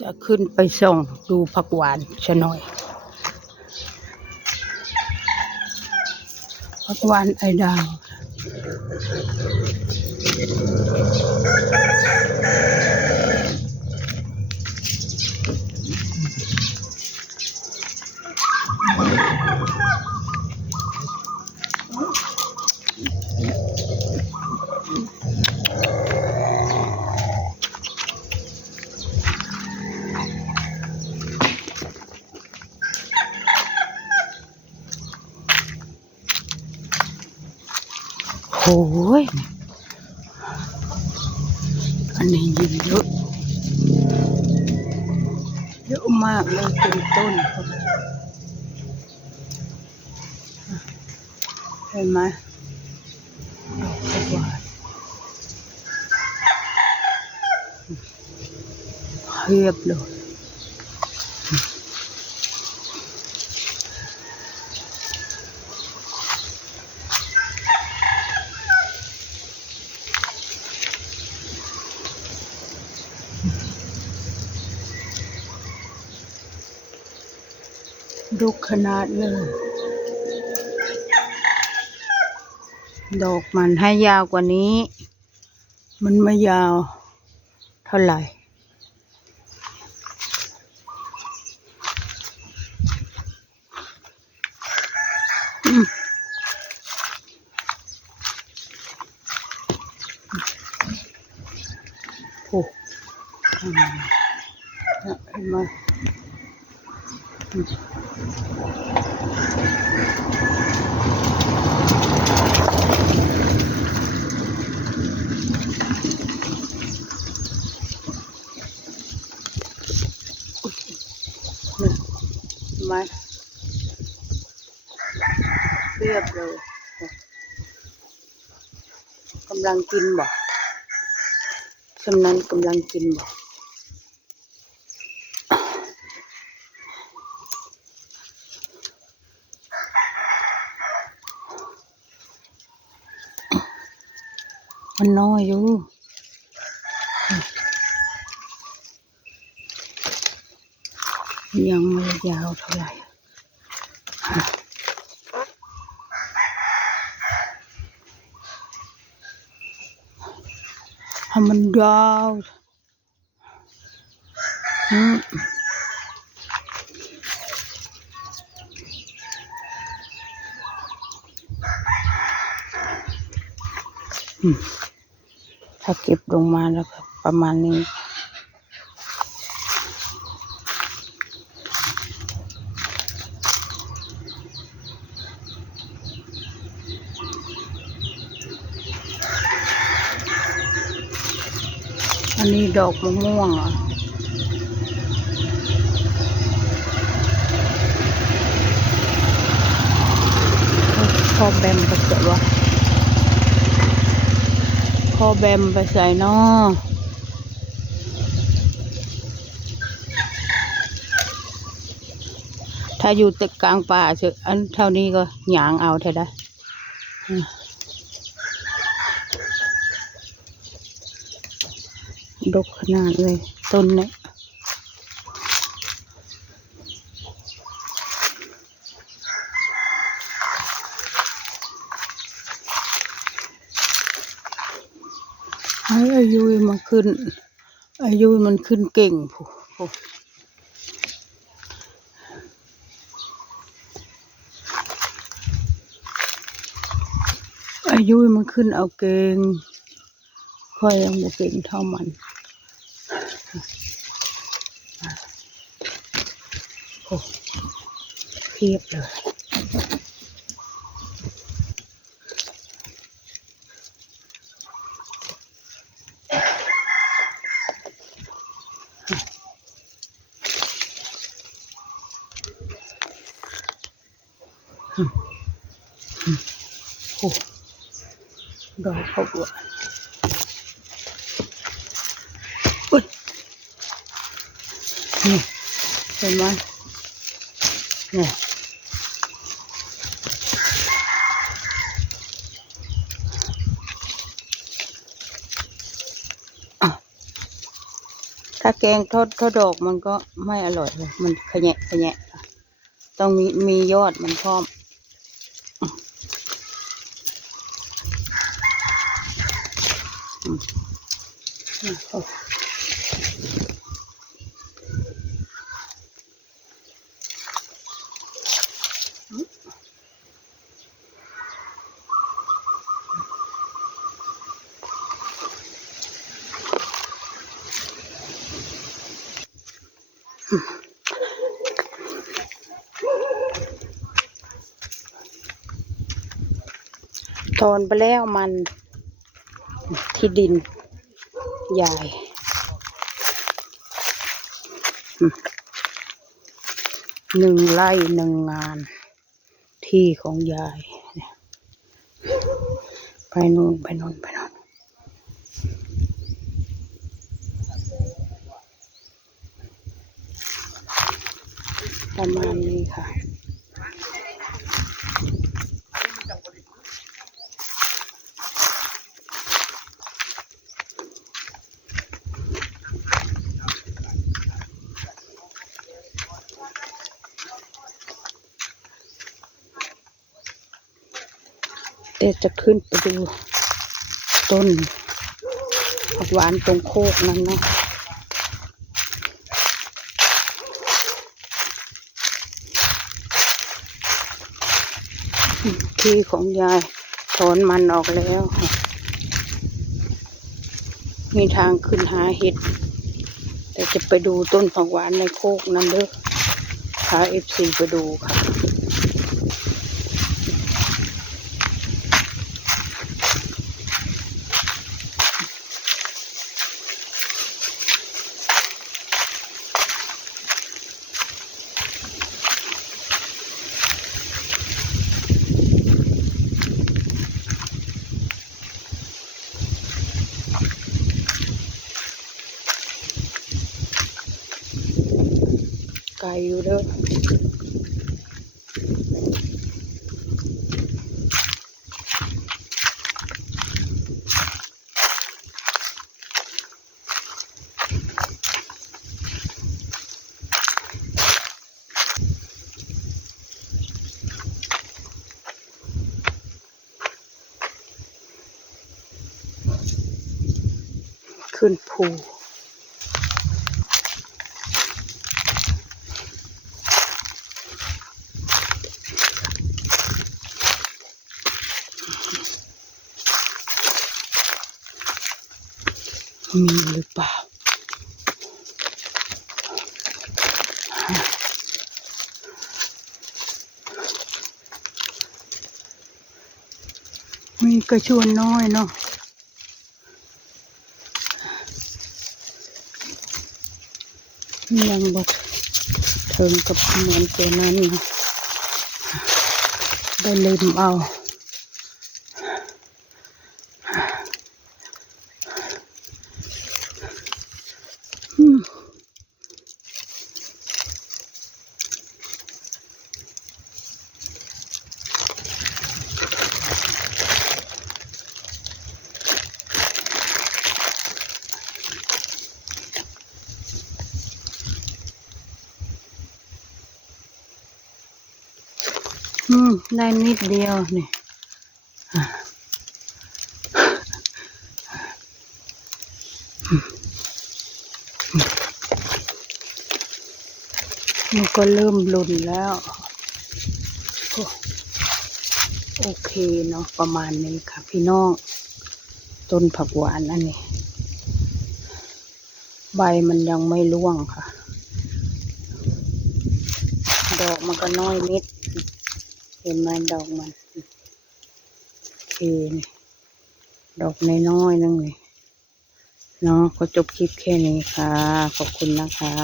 จะขึ้นไปส่องดูผักหวานชะหน่อยผักหวานไอดาว โอ้ยอันนี้ยิงเยอะเยอะมากเลยเต็มต้นเห็นไหมดอกผักหวานเพียบเลย ดุขนาดเลย ดอกมันให้ยาวกว่านี้ มันไม่ยาวเท่าไหร่ อืมโอ้อืมเนี่ยเห็นไหม อืมเนี่ยเห็นไหมเรียบเลยกำลังกินบ่สำนั้นกำลังกินบ่ มันน้อยอยู่ยังไม่ยาวเท่าไหร่ให้มันยาวอืม ถ้าเก็บลงมาแล้วก็ประมาณนี้ อันนี้ดอกมะม่วงเหรอะพอแบมไปเสร็จวะ อแบมไปใส่นอถ้าอยู่ตึกกลางป่าเอันเท่านี้ก็หยางเอาเถอะได้ดกขนาดเลยต้นเนี่ย ให้อายุมันขึ้น อายุมันขึ้นเก่งผู้ผู้อายุมันขึ้นเอาเก่งค่อยยังบ่เก่งเท่ามันโอ้เพียบเลย โอ้ดอกเขาบัวอุ้ยนี่เห็นไหมเนี่ย ถ้าแกงทอดทอดดอกมันก็ไม่อร่อยเลยมันขะแยะขะแยะค่ะต้องมีมียอดมันพร้อมอืมอืม ถอนไปแล้วมันที่ดินยายอืมหนึ่งไร่หนึ่งงาน ที่ของยายเนี่ยไปนู่นไปนู่นไปนู่นประมาณนี้ค่ะ ดี๋ยวจะขึ้นไปดูต้นผักหวานตรงโคกนั้นนะที่ของยายถอนมันออกแล้ว มีทางขึ้นหาเห็ด แต่จะไปดูต้นผักหวานในโคกนั้นเด้อพาเอฟซีไปดูค่ะ ไกลอยู่เด้อขึ้นภู มีหรือเปล่ามีกระชวนน้อยเนาะยังบดเทิงกับเหมือนตัวนั้นนะได้ลืมเอา อืม อืม ได้นิดเดียวนี่มันก็เริ่มหล่นแล้วโอ้โอเคเนาะประมาณนี้ค่ะ พี่น้อง ต้นผักหวานอันนี้ ใบมันยังไม่ร่วงค่ะ ดอกมันก็น้อยนิด เห็นไหมดอกมันโอเคนี่ดอกน้อยๆนั่นเลยเนาะก็จบคลิปแค่นี้ค่ะ ขอบคุณนะคะ